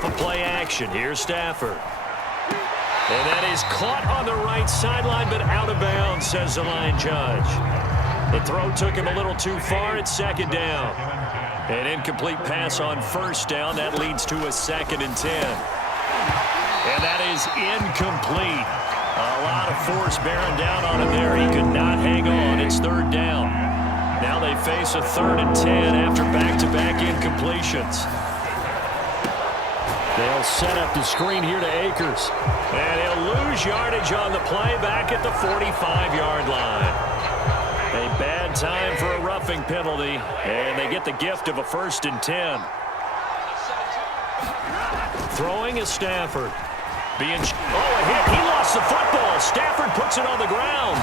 off of play action. Here's Stafford. And that is caught on the right sideline, but out of bounds, says the line judge. The throw took him a little too far at second down. An incomplete pass on first down. That leads to a 2nd and 10. And that is incomplete. A lot of force bearing down on him there. He could not hang on. It's 3rd down. Now they face a 3rd and 10 after back-to-back incompletions. They'll set up the screen here to Akers. And he'll lose yardage on the play back at the 45-yard line. A bad time for a roughing penalty, and they get the gift of a 1st and 10. Throwing is Stafford. A hit. He lost the football. Stafford puts it on the ground.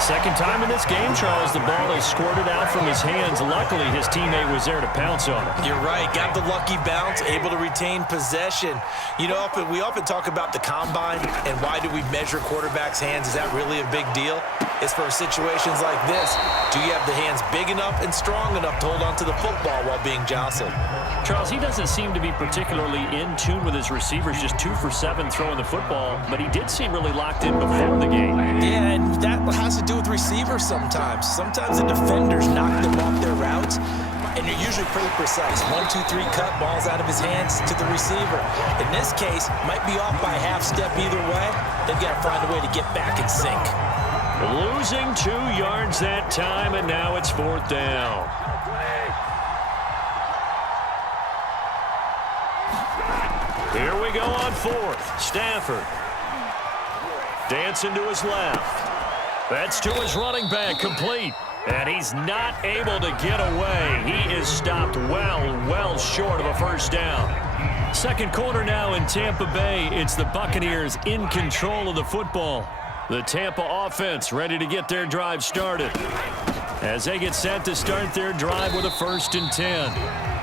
Second time in this game, Charles, the ball is squirted out from his hands. Luckily, his teammate was there to pounce on it. You're right. Got the lucky bounce, able to retain possession. You know, we often talk about the combine and why do we measure quarterbacks' hands. Is that really a big deal? It's for situations like this. Do you have the hands big enough and strong enough to hold on to the football while being jostled? Charles, he doesn't seem to be particularly in tune with his receivers, just 2 for 7 throwing the football, but he did seem really locked in before the game. Yeah, and that has to do with receivers sometimes. Sometimes the defenders knock them off their routes, and you're usually pretty precise. 1, 2, 3 cut, balls out of his hands to the receiver. In this case, might be off by a half step either way. They've got to find a way to get back and sync. Losing 2 yards that time, and now it's 4th down. Here we go on 4th. Stafford. Dancing to his left. That's to his running back, complete. And he's not able to get away. He is stopped well short of a 1st down. Second quarter now in Tampa Bay. It's the Buccaneers in control of the football. The Tampa offense ready to get their drive started as they get set to start their drive with a 1st and 10.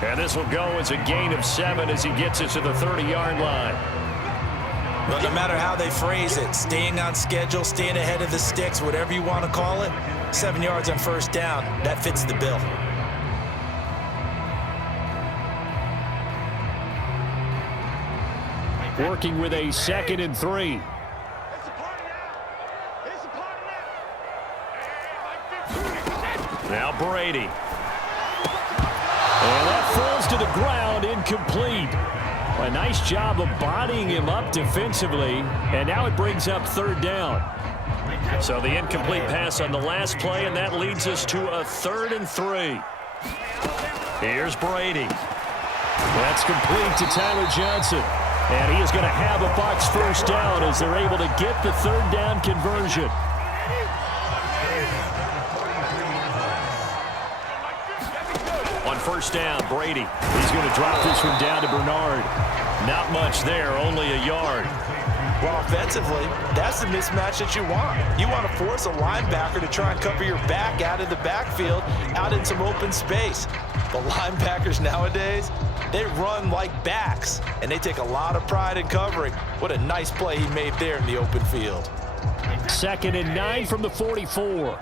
And this will go as a gain of 7 as he gets it to the 30-yard line. But no matter how they phrase it, staying on schedule, staying ahead of the sticks, whatever you want to call it, 7 yards on 1st down, that fits the bill. Working with a 2nd and 3. Now Brady. And that falls to the ground, incomplete. A nice job of bodying him up defensively, and now it brings up 3rd down. So the incomplete pass on the last play, and that leads us to a 3rd and 3. Here's Brady. That's complete to Tyler Johnson. And he is going to have a Bucs 1st down as they're able to get the 3rd down conversion. On 1st down, Brady. He's going to drop this one down to Bernard. Not much there, only a yard. Well, offensively, that's the mismatch that you want. You want to force a linebacker to try and cover your back out of the backfield, out in some open space. The linebackers nowadays, they run like backs, and they take a lot of pride in covering. What a nice play he made there in the open field. 2nd and 9 from the 44.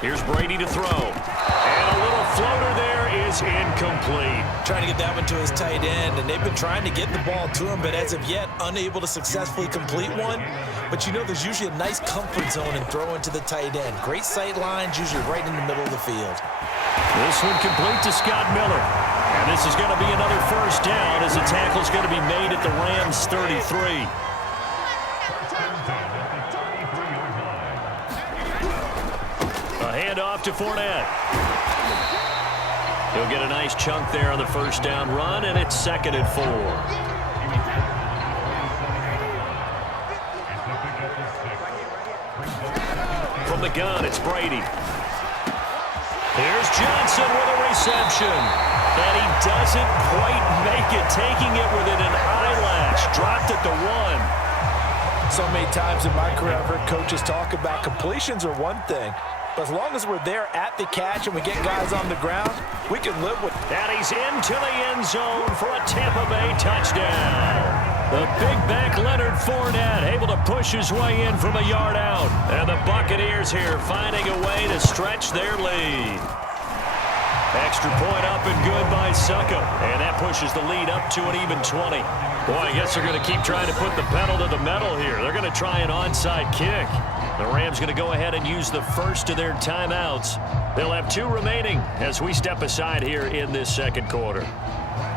Here's Brady to throw. And a little floater there is incomplete. Trying to get that one to his tight end, and they've been trying to get the ball to him, but as of yet, unable to successfully complete one. But you know, there's usually a nice comfort zone in throwing to the tight end. Great sight lines, usually right in the middle of the field. This one complete to Scott Miller. And this is going to be another 1st down as the tackle's going to be made at the Rams' 33. Handoff to Fournette. He'll get a nice chunk there on the 1st down run, and it's 2nd and 4. From the gun, it's Brady. Here's Johnson with a reception. And he doesn't quite make it, taking it within an eyelash. Dropped at the 1. So many times in my career, I've heard coaches talk about completions are one thing. But as long as we're there at the catch and we get guys on the ground, we can live with it. And he's into the end zone for a Tampa Bay touchdown. The big back Leonard Fournette able to push his way in from a yard out. And the Buccaneers here finding a way to stretch their lead. Extra point up and good by Suckup. And that pushes the lead up to an even 20. Boy, I guess they're going to keep trying to put the pedal to the metal here. They're going to try an onside kick. The Rams going to go ahead and use the first of their timeouts. They'll have 2 remaining as we step aside here in this second quarter.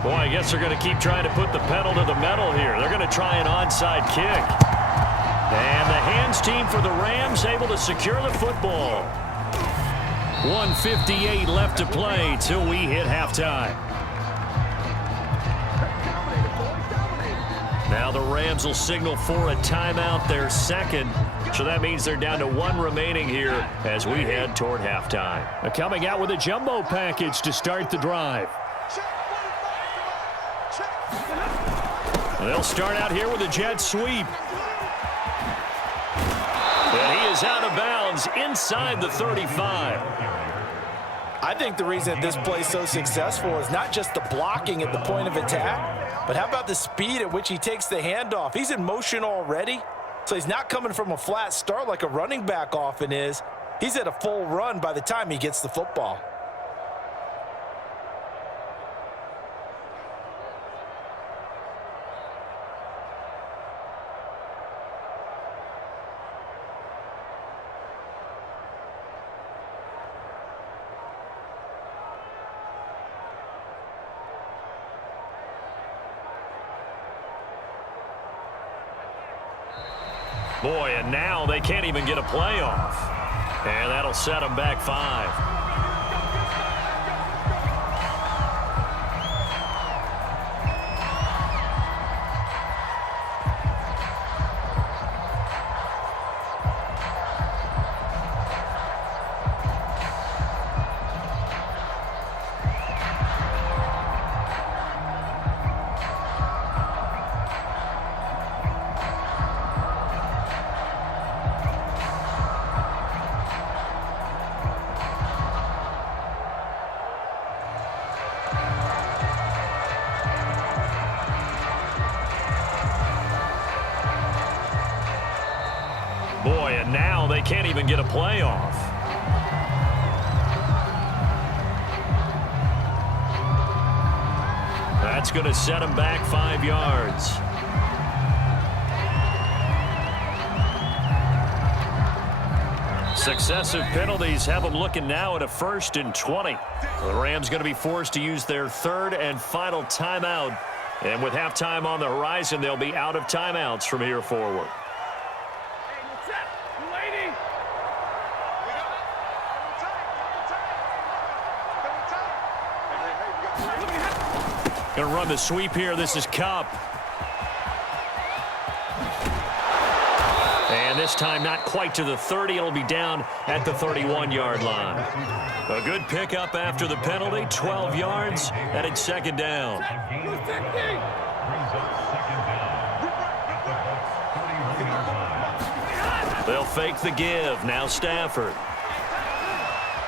Boy, I guess they're going to keep trying to put the pedal to the metal here. They're going to try an onside kick. And the hands team for the Rams able to secure the football. 1:58 left to play till we hit halftime. Now the Rams will signal for a timeout, their second. So that means they're down to 1 remaining here as we head toward halftime. Coming out with a jumbo package to start the drive. They'll start out here with a jet sweep. And he is out of bounds inside the 35. I think the reason this play is so successful is not just the blocking at the point of attack, but how about the speed at which he takes the handoff? He's in motion already, so he's not coming from a flat start like a running back often is. He's at a full run by the time he gets the football. Boy, and now they can't even get a playoff. And that'll set them back 5. Boy, and now they can't even get a playoff. That's going to set them back 5 yards. Successive penalties have them looking now at a 1st and 20. The Rams going to be forced to use their 3rd and final timeout. And with halftime on the horizon, they'll be out of timeouts from here forward. Going to run the sweep here. This is Kupp. And this time not quite to the 30. It'll be down at the 31-yard line. A good pickup after the penalty. 12 yards, and it's 2nd down. They'll fake the give. Now Stafford.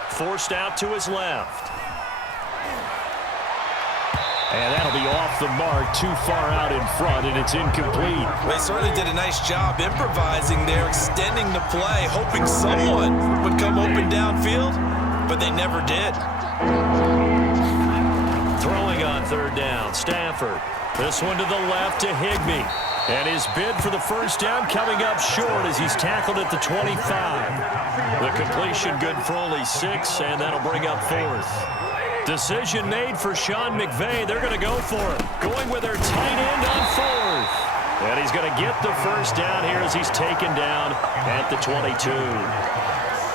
Forced out to his left. And that'll be off the mark, too far out in front, and it's incomplete. They certainly did a nice job improvising there, extending the play, hoping someone would come open downfield, but they never did. Throwing on 3rd down, Stafford. This one to the left to Higbee. And his bid for the 1st down coming up short as he's tackled at the 25. The completion good for only 6, and that'll bring up 4th. Decision made for Sean McVay. They're going to go for it. Going with their tight end on 4th. And he's going to get the 1st down here as he's taken down at the 22.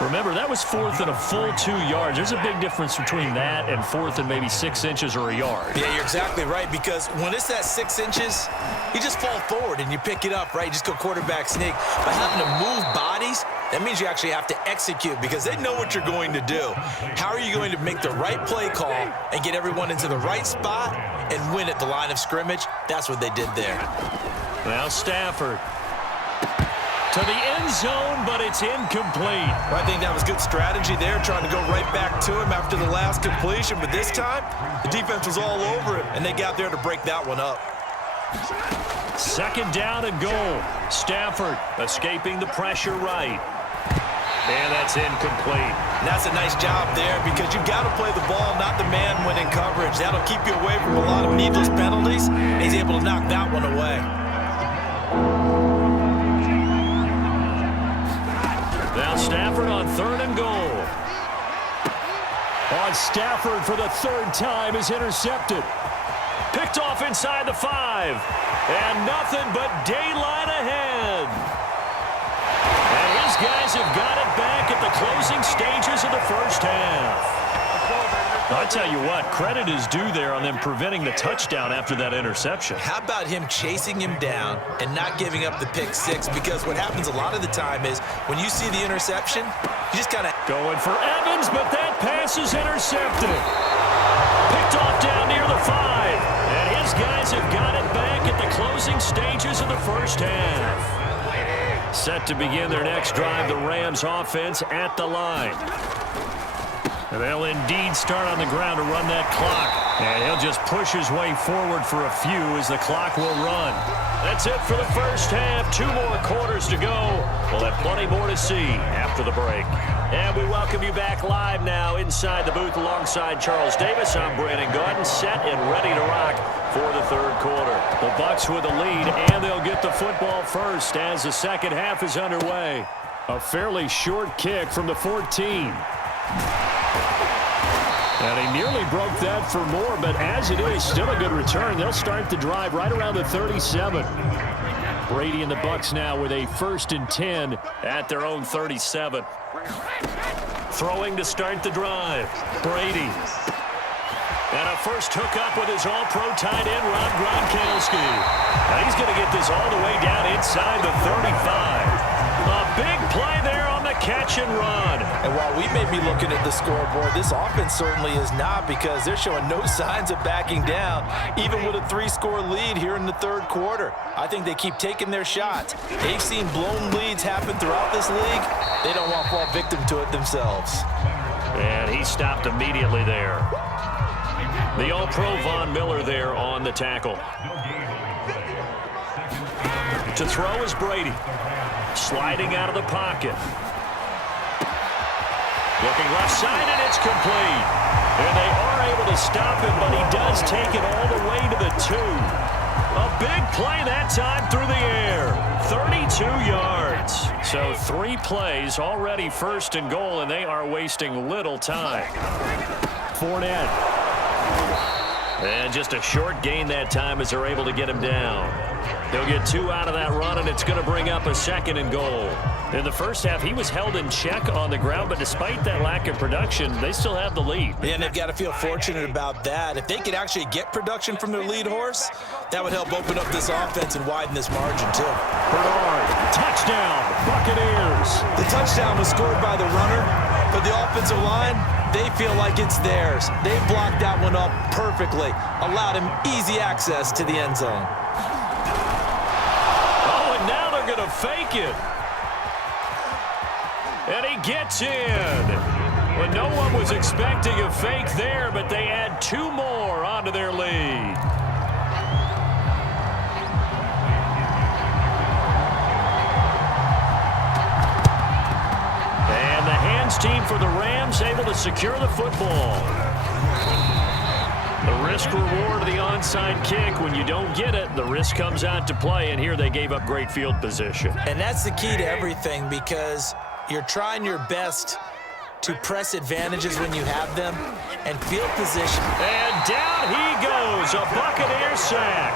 Remember, that was 4th and a full 2 yards. There's a big difference between that and 4th and maybe 6 inches or a yard. Yeah, you're exactly right, because when it's that 6 inches, you just fall forward and you pick it up, right? You just go quarterback sneak. But having to move bodies, that means you actually have to execute because they know what you're going to do. How are you going to make the right play call and get everyone into the right spot and win at the line of scrimmage? That's what they did there. Now Stafford. To the end zone, but it's incomplete. Well, I think that was good strategy there, trying to go right back to him after the last completion. But this time, the defense was all over it, and they got there to break that one up. 2nd down and goal. Stafford escaping the pressure right. And that's incomplete. And that's a nice job there because you've got to play the ball, not the coverage. That'll keep you away from a lot of needless penalties. He's able to knock that one away. Now Stafford on 3rd and goal. On Stafford for the 3rd time is intercepted. Picked off inside the 5. And nothing but daylight ahead. And his guys have got it back at the closing stages of the first half. I'll tell you what, credit is due there on them preventing the touchdown after that interception. How about him chasing him down and not giving up the pick 6? Because what happens a lot of the time is when you see the interception, you just kind of... Going for Evans, but that pass is intercepted. Picked off down near the 5. And his guys have got it back at the closing stages of the first half. Set to begin their next drive, the Rams offense at the line. And they'll indeed start on the ground to run that clock. And he'll just push his way forward for a few as the clock will run. That's it for the first half. 2 more quarters to go. We'll have plenty more to see after the break. And we welcome you back live now inside the booth alongside Charles Davis. I'm Brandon Gordon, set and ready to rock for the 3rd quarter. The Bucs with a lead, and they'll get the football first as the second half is underway. A fairly short kick from the 14. And he nearly broke that for more, but as it is, still a good return. They'll start the drive right around the 37. Brady and the Bucs now with a 1st and 10 at their own 37. Throwing to start the drive. Brady. And a first hookup with his all-pro tight end, Rob Gronkowski. Now he's going to get this all the way down inside the 35. A big play there on the catch and run. And while we may be looking at the scoreboard, this offense certainly is not, because they're showing no signs of backing down, even with a 3-score lead here in the 3rd quarter. I think they keep taking their shots. They've seen blown leads happen throughout this league. They don't want to fall victim to it themselves. And he stopped immediately there. The All-Pro Von Miller there on the tackle. To throw is Brady. Sliding out of the pocket. Looking left side, and it's complete. And they are able to stop him, but he does take it all the way to the 2. A big play that time through the air. 32 yards. So 3 plays already 1st and goal, and they are wasting little time. Fournette. And just a short gain that time as they're able to get him down. They'll get 2 out of that run, and it's going to bring up a 2nd and goal. In the first half, he was held in check on the ground, but despite that lack of production, they still have the lead. Yeah, and they've got to feel fortunate about that. If they could actually get production from their lead horse, that would help open up this offense and widen this margin, too. Bernard, touchdown, Buccaneers. The touchdown was scored by the runner, but the offensive line, they feel like it's theirs. They blocked that one up perfectly, allowed him easy access to the end zone. Oh, and now they're going to fake it. And he gets in. Well, no one was expecting a fake there, but they add 2 more onto their lead. And the hands team for the Rams able to secure the football. The risk reward of the onside kick. When you don't get it, the risk comes out to play, and here they gave up great field position. And that's the key to everything, because you're trying your best to press advantages when you have them and field position. And down he goes, a Buccaneer sack.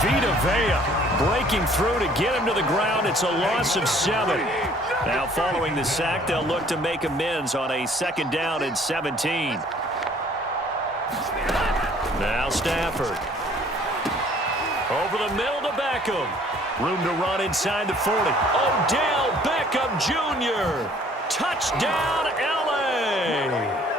Vita Vea breaking through to get him to the ground. It's a loss of 7. Now following the sack, they'll look to make amends on a 2nd down and 17. Now Stafford. Over the middle to Beckham. Room to run inside the 40. Odell Beckham Jr. Touchdown, L.A.